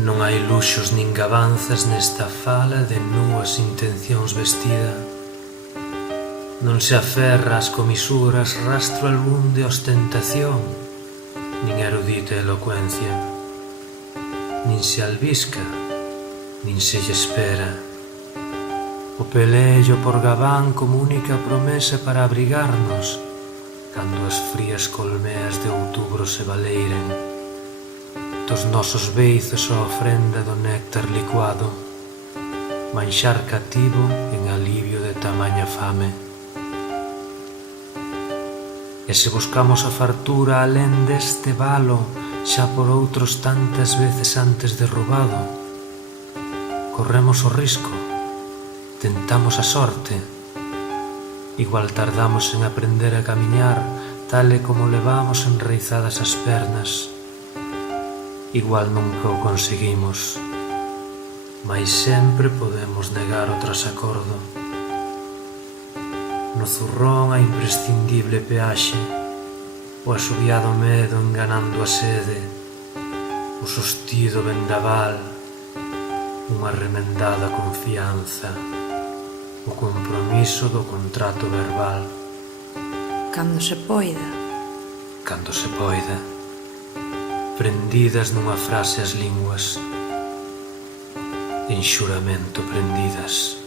Non hai luxos nin gabanzas nesta fala de núas intencións vestida. Non se aferra ás comisuras rastro algún de ostentación, nin erudita elocuencia. Nin se albisca, nin se lle espera. O peleello por gabán como única promesa para abrigarnos cando as frías colmeas de outubro se baleiren. Dos nosos beizos a ofrenda do néctar licuado, manxar cativo en alivio de tamaña fame. E se buscamos a fartura alén deste valo xa por outros tantas veces antes derrubado, corremos o risco, tentamos a sorte, igual tardamos en aprender a camiñar tal e como levamos enraizadas as pernas. Igual nunca o conseguimos, mais sempre podemos negar o trasacordo. No zurrón a imprescindible peaxe, o asubiado medo enganando a sede, o sostido vendaval, unha remendada confianza, o compromiso do contrato verbal. Cando se poida. Cando se poida. Prendidas nunha frase as linguas, en xuramento prendidas.